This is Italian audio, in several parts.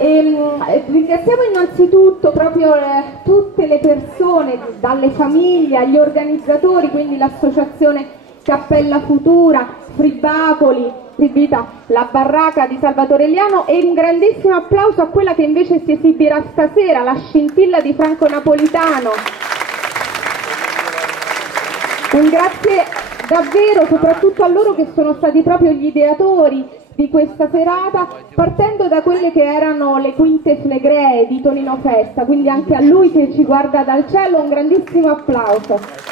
Ringraziamo innanzitutto proprio tutte le persone, dalle famiglie agli organizzatori, quindi l'associazione Cappella Futura, Fribacoli, Fribita, la baracca di Salvatore Eliano, e un grandissimo applauso a quella che invece si esibirà stasera, la Scintilla di Franco Napolitano. Un grazie davvero soprattutto a loro che sono stati proprio gli ideatori di questa serata, partendo da quelle che erano le quinte flegree di Tonino Festa, quindi anche a lui che ci guarda dal cielo un grandissimo applauso.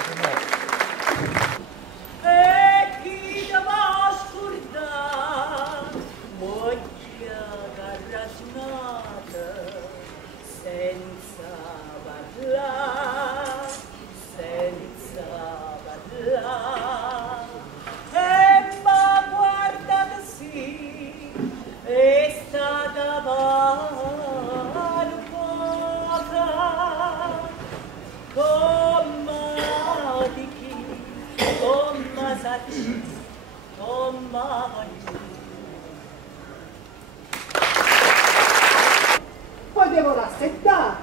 Poi devo rassettare,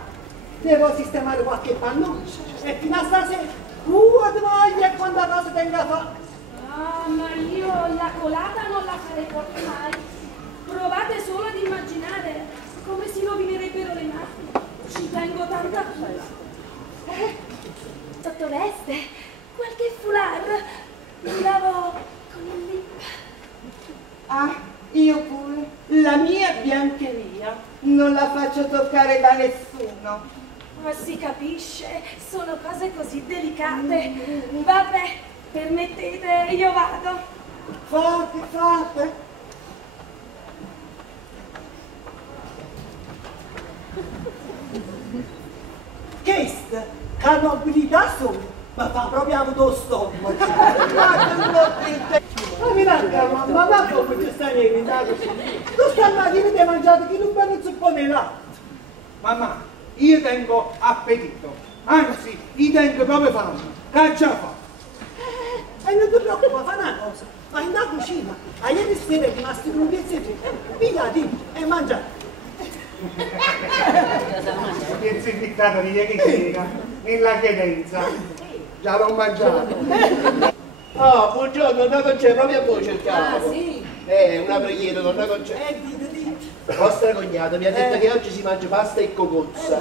devo sistemare qualche pannuccio e fino a stasera voglia e quanta cosa tengo a fare. Ah, ma io la colata non la farei proprio mai. Provate solo ad immaginare come si rovinerebbero le mani. Ci tengo tanta cura. Sottoveste, qualche foulard, mi lavo con il lip. Ah, io pure, la mia biancheria, non la faccio toccare da nessuno. Ma si capisce, sono cose così delicate. Vabbè, permettete, io vado. Fate. Questa, che nobilità sono, ma fa proprio avuto stomaco. Ma mi raccomando, ma come ci stai evitando così? Tu stamattina ti hai mangiato chi non bello zuppone di latte. Mamma, io tengo appetito, anzi, io tengo proprio fame, che già fa? E non ti preoccupare, fa una cosa, vai in la cucina, a ieri sera è rimasto un pezzetto, pigliati e mangiate. Pensi invitato di ieri sera, nella credenza, già l'ho mangiato. Ah, buongiorno, non c'è proprio a voi cercavo. Ah, sì? Una preghiera, non c'è. Dite. Vostra cognata mi ha detto che oggi si mangia pasta e cocozza.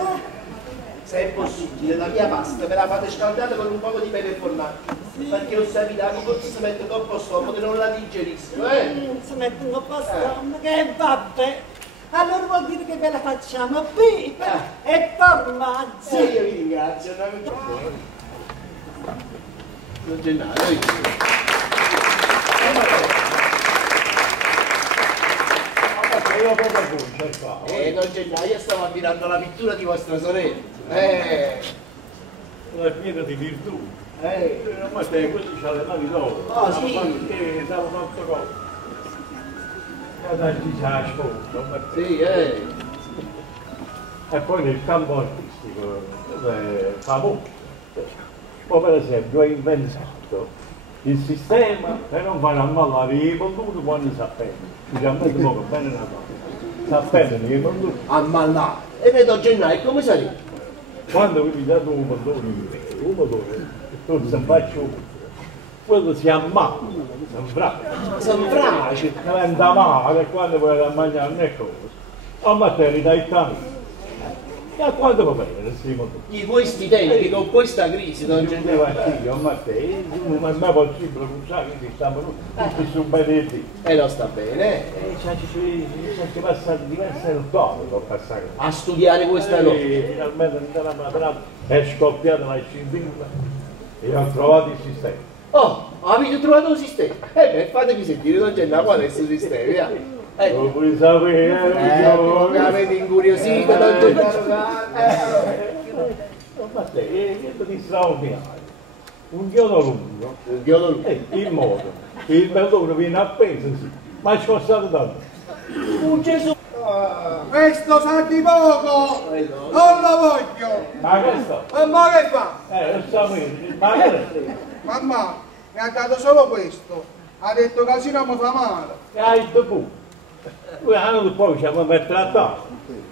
Se è possibile, la mia pasta me la fate scaldata con un po' di pepe e formaggio. Perché ho sapito che la cocozza si mette troppo a stomaco e non la digerisco, Si mette un po' a stomaco, che vabbè. Allora vuol dire che ve la facciamo pepe e formaggio. Sì, io vi ringrazio. Non c'è nada, non c'è nada, io stavo ammirando la pittura di vostra sorella. È piena di virtù. Ma te, quelli c'ha le mani d'oro. Ah, sì. Che sanno tante cose. Guarda, ci sa ascolto. Sì, E poi nel campo artistico fa molto. Poi per esempio ha inventato il sistema per non fare ammallare i monduri quando si appendono. Specialmente poco bene una cosa. Si appendono i monduri. ammallare. E vedo gennaio, come sarebbe? Quando vi date un motore, e tu si faccia un quello si ammala, si infraccia. Si infraccia. Diventa male e quando vuoi mangiare le cose. A materia dai tanti. Da quando va bene, Di questi tempi, con questa crisi, non c'è ne va io, ma te, non è mai possibile, non sai che stiamo tutti su benedetti. E non sta bene. Ci passa diverse anni per passare. A studiare questa cosa. Finalmente nella madrata è scoppiata la scintilla e ho trovato il sistema. Oh, avete trovato un sistema? Fatemi sentire, non c'è qual è questo sistema, Lo puoi sapere, mi avete incuriosito, non c'è ma te, niente di straordinario. Un chiodo lungo. Un chiodo lungo. Il modo. Il bellone viene appeso, sì. Ma è scorsato tanto. Un Gesù. Questo sa di poco, non lo voglio. Ma questo? Ma che fa? Lo sapete, ma che Mamma mi ha dato solo questo, ha detto che così non mi fa male. hai detto tu. 2 anni poi ci abbiamo per trattato.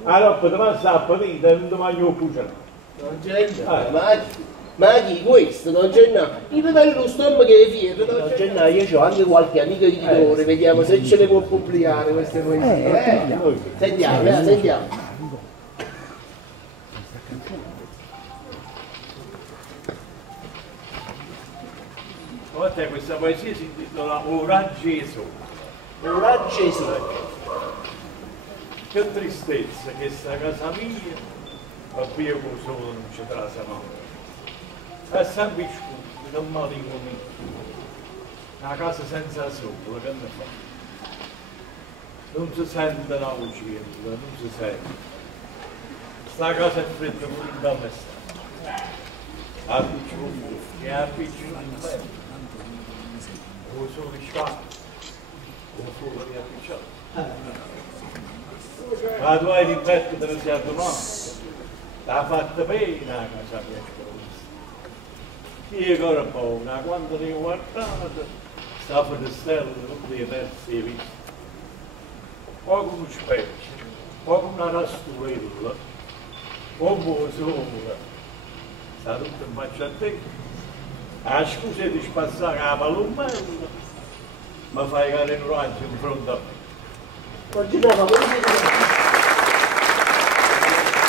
Allora, potevamo stare a partita e non dobbiamo cucinare. Non c'è niente, ma chi questo? Non c'è niente. Io vedo lo stomaco che è fiero, non c'è niente. Io ho anche qualche amico editore, vediamo se ce le può pubblicare queste poesie. Sentiamo, sentiamo. Guardate, questa poesia si intitola Ora Gesù. Ora Gesù. Che tristezza che sta casa mia, ma qui io con solo non ci trasa mai. È sempre scudo, non mi dico niente. Una casa senza sole, che ne fa? Non si sente la luce, non si sente. Sta casa è fredda pure da me sta. Ha picciolo, che ha picciolo in bello. Con solo i sciacchi, con solo che ha picciolo. Ma tu hai l'inverno te ne sei addonato. L'ha fatta bene la casa mia. Io ancora buona, quando ne ho guardato, stavo di stelle, tutte le terze vite. Poco un specchio, poco una rastuella, poco sopra. Sta tutto in faccia a te. A scusa di spazzare la palomella, ma fai caro in raggio in fronte a me. Continuiamo,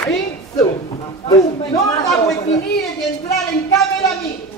insomma, tu non la vuoi finire di entrare in camera mia?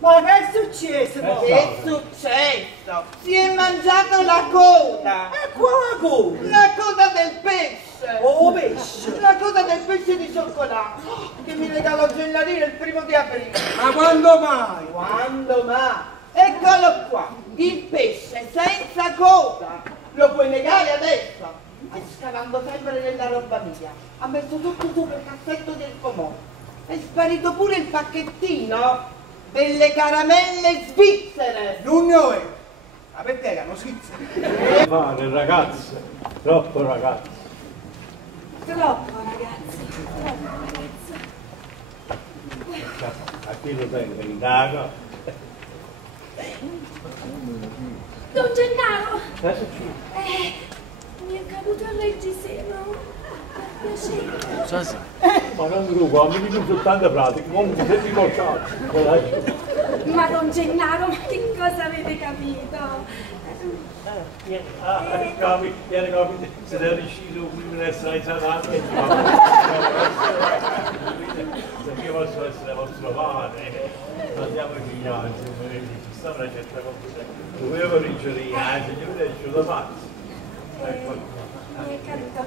Ma che è successo? Che è successo? Si è mangiato la coda! E quale cosa? La coda del pesce! Oh, pesce! La coda del pesce di cioccolato che mi regalò Gennarino il 1° di aprile! Ma quando mai? Quando mai? Eccolo qua! Il pesce senza coda! Lo puoi negare adesso? E scavando sempre nella roba mia, ha messo tutto sopra il cassetto del pomodoro. È sparito pure il pacchettino delle caramelle svizzere. L'unione! Ma perché erano svizzere? Fare ragazze, troppo ragazze. Troppo ragazzi, troppo ragazzi. A chi lo tengo in casa? Don Gennaro! Che succede? Mi è caduto il reggiseno. Per piacere. Ma non grupo, mi dico soltanto pratico, comunque se ti portate. Ma Don Gennaro, ma che cosa avete capito? Capito, se ne è riuscito prima di essere esanato. Se io posso essere vostro padre, ma siamo figliati, ci sta una certa cosa. Dovevo riggere signore è uscito da pazzo. Mi è caduto.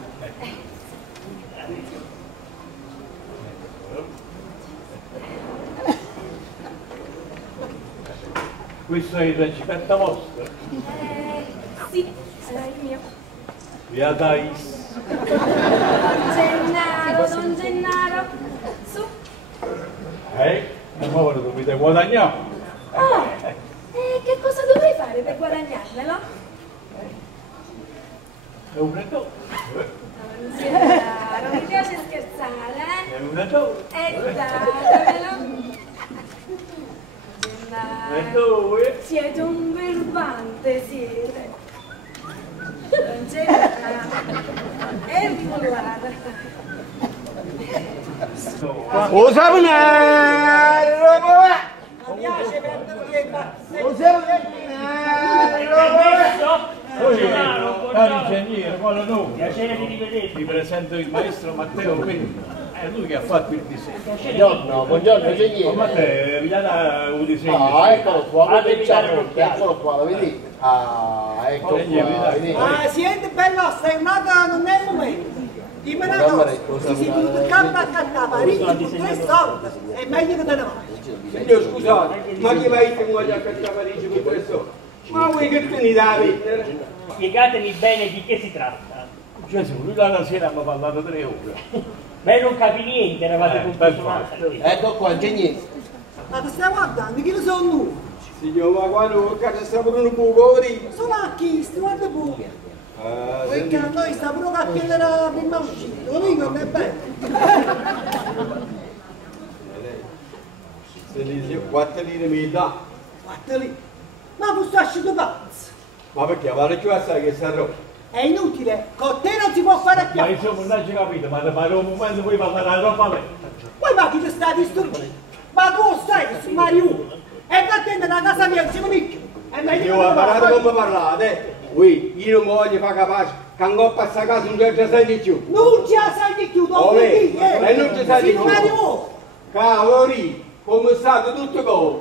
Questo è il recipetto vostro? Sì, sarà il mio. Via Thais. Don Gennaro, su. E ora dovete guadagnare. Oh, che cosa dovrei fare per guadagnarmelo? È una donna. Don Gennaro, mi piace scherzare, eh? È una donna. Datemelo. E dove? Siete un birbante, siete. Non c'è nada. E volare. Lo saponaro, Mi piace prendere lo saponaro. Caro ingegnere, quello no. Piacere di rivederti. Vi presento il maestro Matteo Penna. È lui che ha fatto il disegno. Buongiorno, ingegnere. Matteo, vi dà un disegno. Ah, eccolo qua, Fatemi dare un'occhiata. eccolo qua, lo vedi? Ah, ecco qua, vedi? Ma siete bello, sei nato non è il momento. Dimmi una cosa, ti sei venuto il campo a cantare Parigi con 3 soldi, è meglio che te ne vai. Signor scusate, ma chi vai che muoia a cantare Parigi con questo? Ma vuoi che tu ne davi? Spiegatemi bene di che si tratta. Gesù, lui l'altra sera mi ha parlato 3 ore. Ma io non capi niente, eravate per confusionati. Ecco qua, ingegnere. Ma ti stai guardando, chi lo sono noi? Signor, ma quando casa sta pure un po' poveri? Sono a chi, guarda pure. Ah, Perché a noi sta pure a chiedere la prima uscita, lo dico, non è bello. se li dice 4 lire mi dà. Guarda lì, ma tu stai uscendo pazzo. Ma perché? Vale più assai che sta roba. è inutile, con te non si può fare più. Ma insomma, non ci capito, ma per un momento puoi parlare a roba me. Poi ma chi ti sta disturbando? Ma tu stai su Mario e vattene da casa mia insieme a Micchio. E mi hai detto Io ho parlato come parlate. Io non voglio fare capace, che non passa a casa non ci sai di più. Non ci sai di più, non mi dici, e non ci sai di più. Mario! Cavoli, come state tutte cose?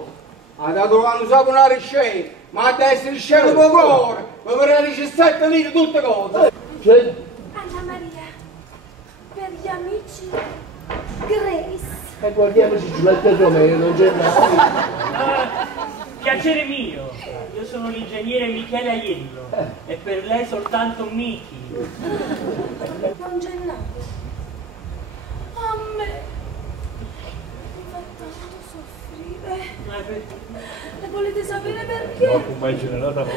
Ha dato quando sa una scena, ma deve essere scena poco ora, ma per 17 lire tutte cose. Anna Maria, per gli amici Grace. E guardiamoci Giulietta e Romeo, non c'è nada. Piacere mio, io sono l'ingegnere Michele Aiello e per lei soltanto Miki. Non c'è nato. A me mi fa tanto soffrire. E volete sapere perché? No, come generata no.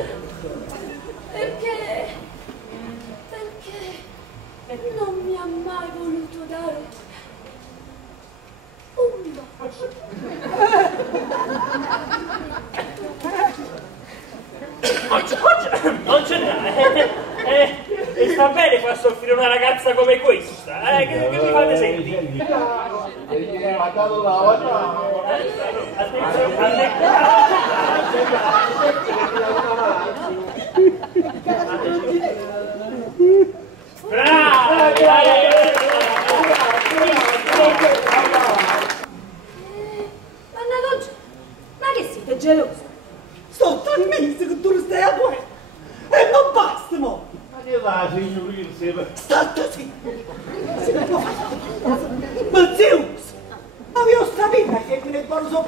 Perché non mi ha mai voluto dare un bacio. Non ce n'è. E sta bene far soffrire una ragazza come questa. Che mi fate sentire? Ha dato la guarda. Bravi! Ma che siete gelosi? Sto 3 mesi che tu stai a guerra e non basta, mo! Ma che va, signorina, insieme? State sì! Ma Zeus! Avevo sapito che mi ne buono so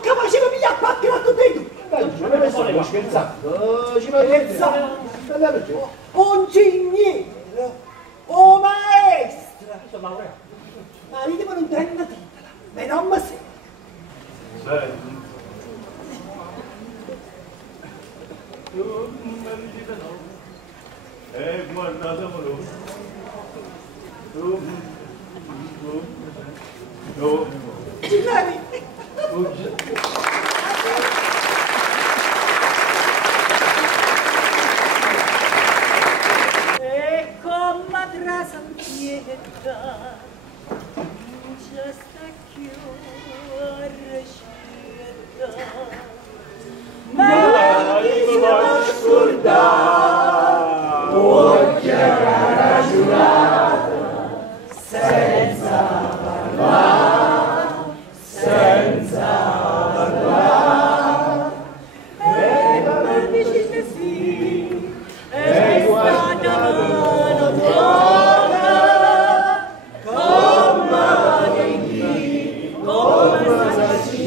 capace di pigliare qualche altro dentro! Ma stiamo scherzando? Ci parliamo. Un ingegnere! O maestra! Ma io devo non prendere titola, ma non mi sei! Senti. Tu non mi dici no. Guardatemelo. Tu. Giuliani! E come trasantieta già sta chiudere ma ti sono scordata occhia cara giurata senza parlare e come diceste sì è stata mano buona come di come sa sì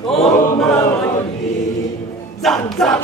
come di zan zan